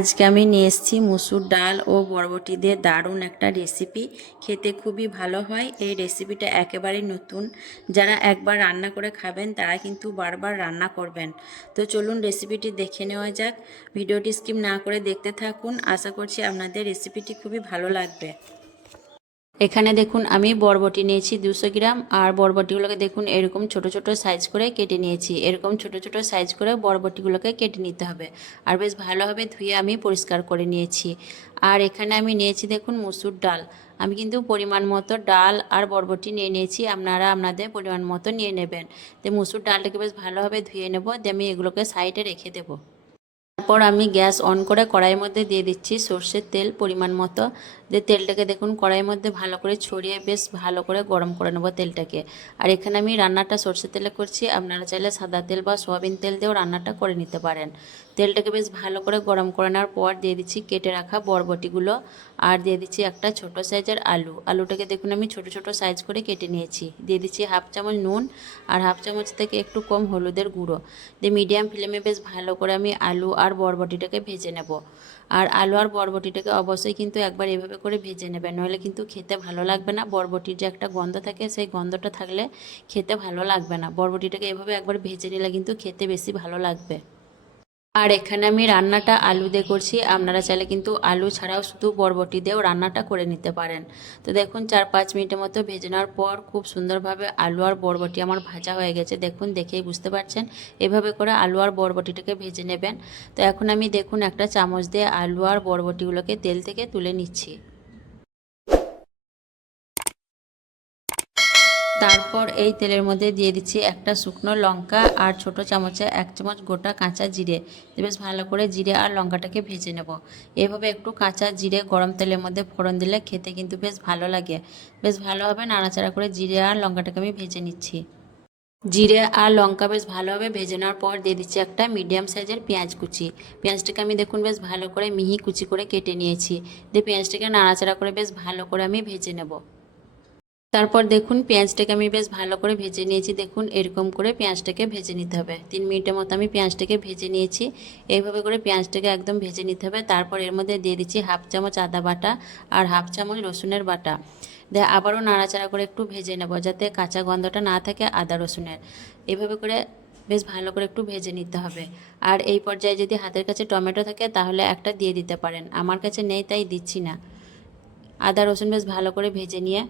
আজকে আমি নিয়ে এসেছি মুসুর ডাল ও বরবটি দিয়ে দারুণ একটা রেসিপি। খেতে খুবই ভালো হয়। এই রেসিপিটা একেবারেই নতুন। যারা একবার রান্না করে খাবেন তারা কিন্তু বারবার রান্না করবেন। তো চলুন রেসিপিটি দেখে নেওয়া যাক। ভিডিওটি স্কিপ না করে দেখতে থাকুন। আশা করছি আপনাদের রেসিপিটি খুবই ভালো লাগবে। এখানে দেখুন আমি বরবটি নিয়েছি 200 গ্রাম। আর বরবটিগুলোকে দেখুন এরকম ছোট ছোট সাইজ করে কেটে নিয়েছি। এরকম ছোট ছোট সাইজ করে বরবটিগুলোকে কেটে নিতে হবে। আর বেশ ভালোভাবে ধুয়ে আমি পরিষ্কার করে নিয়েছি। আর এখানে আমি নিয়েছি দেখুন মুসুর ডাল। আমি কিন্তু পরিমাণ মতো ডাল আর বরবটি নিয়ে নিয়েছি, আপনারা আপনাদের পরিমাণ মতো নিয়ে নেবেন। তো মুসুর ডালটাকে বেশ ভালোভাবে ধুয়ে নেব, দিয়ে আমি এগুলোকে সাইডে রেখে দেবো। তারপর আমি গ্যাস অন করে কড়াইয়ের মধ্যে দিয়ে দিচ্ছি সর্ষের তেল পরিমাণ মতো। দিয়ে তেলটাকে দেখুন কড়াইয়ের মধ্যে ভালো করে ছড়িয়ে বেশ ভালো করে গরম করে নেব তেলটাকে। আর এখানে আমি রান্নাটা সর্ষের তেলে করছি, আপনারা চাইলে সাদা তেল বা সয়াবিন তেল দিয়েও রান্নাটা করে নিতে পারেন। তেলটাকে বেশ ভালো করে গরম করে নেওয়ার পর দিয়ে দিচ্ছি কেটে রাখা বরবটিগুলো। আর দিয়ে দিচ্ছি একটা ছোট সাইজের আলুটাকে দেখুন আমি ছোট ছোট সাইজ করে কেটে নিয়েছি। দিয়ে দিচ্ছি হাফ চামচ নুন আর হাফ চামচ থেকে একটু কম হলুদের গুঁড়ো। দিয়ে মিডিয়াম ফ্লেমে বেশ ভালো করে আমি আলু আর বরবটিটাকে ভেজে নেব। আর আলু আর বরবটিটাকে অবশ্যই কিন্তু একবার এভাবে করে ভেজে নেবেন, নইলে কিন্তু খেতে ভালো লাগবে না। বরবটির যে একটা গন্ধ থাকে, সেই গন্ধটা থাকলে খেতে ভালো লাগবে না। বরবটিটাকে এভাবে একবার ভেজে নিলে কিন্তু খেতে বেশি ভালো লাগবে। আর এখানে আমি রান্নাটা আলু দিয়ে করছি, আপনারা চাইলে কিন্তু আলু ছাড়াও শুধু বরবটি দিয়েও রান্নাটা করে নিতে পারেন। তো দেখুন 4-5 মিনিটের মতো ভেজে নেওয়ার পর খুব সুন্দরভাবে আলু আর বরবটি আমার ভাজা হয়ে গেছে। দেখুন দেখেই বুঝতে পারছেন, এভাবে করে আলু আর বরবটিটাকে ভেজে নেবেন। তো এখন আমি দেখুন একটা চামচ দিয়ে আলু আর বরবটিগুলোকে তেল থেকে তুলে নিচ্ছি। তারপর এই তেলের মধ্যে দিয়ে দিচ্ছি একটা শুকনো লঙ্কা আর ছোট চামচে 1 চামচ গোটা কাঁচা জিরে। বেশ ভালো করে জিরে আর লঙ্কাটাকে ভেজে নেব। এভাবে একটু কাঁচা জিরে গরম তেলের মধ্যে ফোড়ন দিলে খেতে কিন্তু বেশ ভালো লাগে। বেশ ভালোভাবে নাড়াচাড়া করে জিরে আর লঙ্কাটাকে আমি ভেজে নিচ্ছি। জিরে আর লঙ্কা বেশ ভালোভাবে ভেজে নেওয়ার পর দিয়ে দিচ্ছি একটা মিডিয়াম সাইজের পেঁয়াজ কুচি। পেঁয়াজটাকে আমি দেখুন বেশ ভালো করে মিহি কুচি করে কেটে নিয়েছি। দিয়ে পেঁয়াজটাকে নাড়াচাড়া করে বেশ ভালো করে আমি ভেজে নেব। তারপর দেখুন পেঁয়াজটাকে আমি বেশ ভালো করে ভেজে নিয়েছি। দেখুন এরকম করে পেঁয়াজটাকে ভেজে নিতে হবে। 3 মিনিটের মতো আমি পেঁয়াজটাকে ভেজে নিয়েছি। এইভাবে করে পেঁয়াজটাকে একদম ভেজে নিতে হবে। তারপর এর মধ্যে দিয়ে দিচ্ছি হাফ চামচ আদা বাটা আর হাফ চামচ রসুনের বাটা। দিয়ে আবারও নাড়াচাড়া করে একটু ভেজে নেব, যাতে কাঁচা গন্ধটা না থাকে আদা রসুনের। এভাবে করে বেশ ভালো করে একটু ভেজে নিতে হবে। আর এই পর্যায়ে যদি হাতের কাছে টমেটো থাকে তাহলে একটা দিয়ে দিতে পারেন, আমার কাছে নেই তাই দিচ্ছি না। আদা রসুন বেশ ভালো করে ভেজে নিয়ে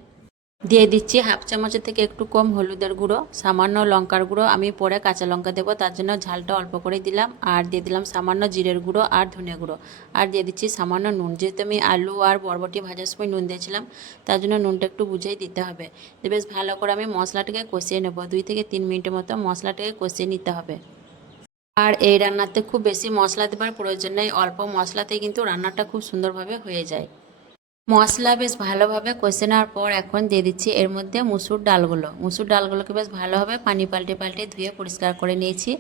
দিয়ে দিচ্ছি হাফ চামচের থেকে একটু কম হলুদের গুঁড়ো, সামান্য লঙ্কার গুঁড়ো। আমি পরে কাঁচা লঙ্কা দেবো, তার জন্য ঝালটা অল্প করে দিলাম। আর দিয়ে দিলাম সামান্য জিরের গুঁড়ো আর ধনে গুঁড়ো। আর দিয়ে দিচ্ছি সামান্য নুন, যেহেতু আমি আলু আর বরবটি ভাজার সময় নুন দিয়েছিলাম, তার জন্য নুনটা একটু বুঝেই দিতে হবে। তো বেশ ভালো করে আমি মশলাটাকে কষিয়ে নেব। 2 থেকে 3 মিনিটের মতো মশলাটাকে কষিয়ে নিতে হবে। আর এই রান্নাতে খুব বেশি মশলা দেওয়ার প্রয়োজন নেই, অল্প মশলাতেই কিন্তু রান্নাটা খুব সুন্দরভাবে হয়ে যায়। মশলা বেশ ভালোভাবে কষে নেওয়ার পর এখন দিয়ে দিচ্ছি এর মধ্যে মুসুর ডালগুলোকে বেশ ভালোভাবে পানি পাল্টে পাল্টে ধুয়ে পরিষ্কার করে নিয়েছি।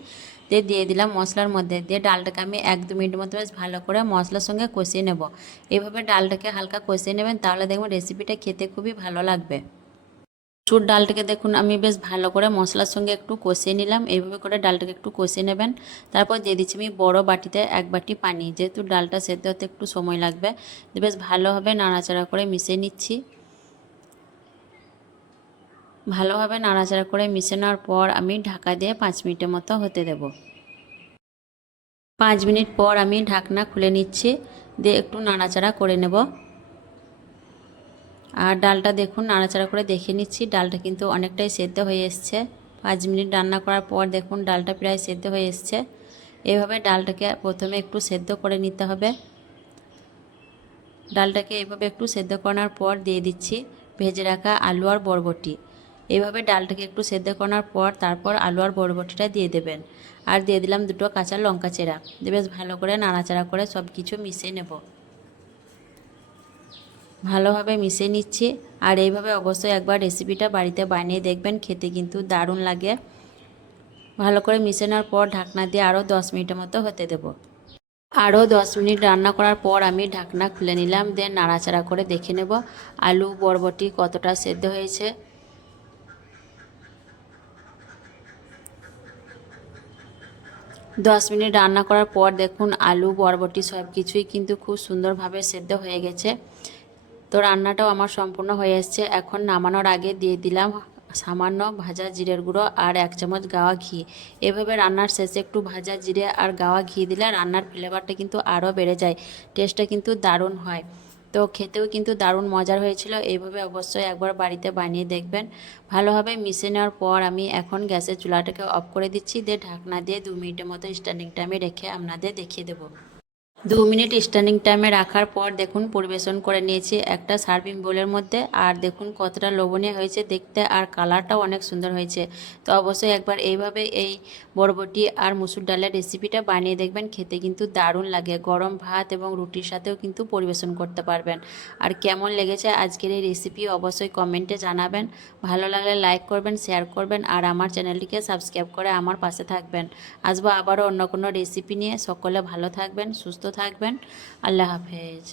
দিয়ে দিলাম মশলার মধ্যে। দিয়ে ডালটাকে আমি 1-2 মিনিট মতো বেশ ভালো করে মশলার সঙ্গে কষিয়ে নেব। এভাবে ডালটাকে হালকা কষিয়ে নেবেন, তাহলে দেখবেন রেসিপিটা খেতে খুবই ভালো লাগবে। মসুর ডালটাকে দেখুন আমি বেশ ভালো করে মশলার সঙ্গে একটু কষিয়ে নিলাম। এইভাবে করে ডালটাকে একটু কষিয়ে নেবেন। তারপর দিয়ে দিচ্ছি আমি বড় বাটিতে 1 বাটি পানি, যেহেতু ডালটা সেদ্ধ হতে একটু সময় লাগবে। বেশ ভালোভাবে নাড়াচাড়া করে মিশিয়ে নিচ্ছি। ভালোভাবে নাড়াচাড়া করে মিশিয়ে নেওয়ার পর আমি ঢাকা দিয়ে 5 মিনিটের মতো হতে দেব। 5 মিনিট পর আমি ঢাকনা খুলে নিচ্ছি, দিয়ে একটু নাড়াচাড়া করে নেব। আর ডালটা দেখুন নাড়াচাড়া করে দেখে নিচ্ছি, ডালটা কিন্তু অনেকটাই সেদ্ধ হয়ে এসছে। 5 মিনিট রান্না করার পর দেখুন ডালটা প্রায় সেদ্ধ হয়ে এসছে। এভাবে ডালটাকে প্রথমে একটু সেদ্ধ করে নিতে হবে। ডালটাকে এভাবে একটু সেদ্ধ করার পর দিয়ে দিচ্ছি ভেজে রাখা আলু আর বরবটি। এইভাবে ডালটাকে একটু সেদ্ধ করার পর তারপর আলু আর বরবটিটা দিয়ে দেবেন। আর দিয়ে দিলাম 2টো কাঁচা লঙ্কা চেরা। দিয়ে বেশ ভালো করে নাড়াচাড়া করে সব কিছু মিশিয়ে নেব। ভালোভাবে মিশিয়ে নিচ্ছি। আর এইভাবে অবশ্যই একবার রেসিপিটা বাড়িতে বানিয়ে দেখবেন, খেতে কিন্তু দারুণ লাগে। ভালো করে মিশিয়ে নেওয়ার পর ঢাকনা দিয়ে আরও 10 মিনিটের মতো হতে দেব। আরও 10 মিনিট রান্না করার পর আমি ঢাকনা খুলে নিলাম, দেন নাড়াচাড়া করে দেখে নেব আলু বরবটি কতটা সেদ্ধ হয়েছে। 10 মিনিট রান্না করার পর দেখুন আলু বরবটি সব কিছুই কিন্তু খুব সুন্দরভাবে সেদ্ধ হয়ে গেছে। তো রান্নাটাও আমার সম্পূর্ণ হয়ে এসছে। এখন নামানোর আগে দিয়ে দিলাম সামান্য ভাজা জিরের গুঁড়ো আর 1 চামচ গাওয়া ঘি। এভাবে রান্নার শেষে একটু ভাজা জিরে আর গাওয়া ঘি দিলে রান্নার ফ্লেভারটা কিন্তু আরও বেড়ে যায়, টেস্টটা কিন্তু দারুণ হয়। তো খেতেও কিন্তু দারুণ মজার হয়েছিল। এইভাবে অবশ্যই একবার বাড়িতে বানিয়ে দেখবেন। ভালোভাবে মিশে নেওয়ার পর আমি এখন গ্যাসের চুলাটাকে অফ করে দিচ্ছি, দিয়ে ঢাকনা দিয়ে 2 মিনিটের মতো স্ট্যান্ডিং টাইমে রেখে আপনাদের দেখিয়ে দেবো। 2 মিনিট স্ট্যান্ডিং টাইমে রাখার পর দেখুন পরিবেশন করে নিয়েছি একটা সার্ভিং বোলের মধ্যে। আর দেখুন কতটা লোভনীয় হয়েছে দেখতে, আর কালারটাও অনেক সুন্দর হয়েছে। তো অবশ্যই একবার এইভাবে এই বরবটি আর মুসুর ডালের রেসিপিটা বানিয়ে দেখবেন, খেতে কিন্তু দারুণ লাগে। গরম ভাত এবং রুটির সাথেও কিন্তু পরিবেশন করতে পারবেন। আর কেমন লেগেছে আজকের এই রেসিপি অবশ্যই কমেন্টে জানাবেন। ভালো লাগলে লাইক করবেন, শেয়ার করবেন আর আমার চ্যানেলটিকে সাবস্ক্রাইব করে আমার পাশে থাকবেন। আসবো আবারও অন্য কোনো রেসিপি নিয়ে। সকলে ভালো থাকবেন, সুস্থ থাকবেন। আল্লাহ হাফেজ।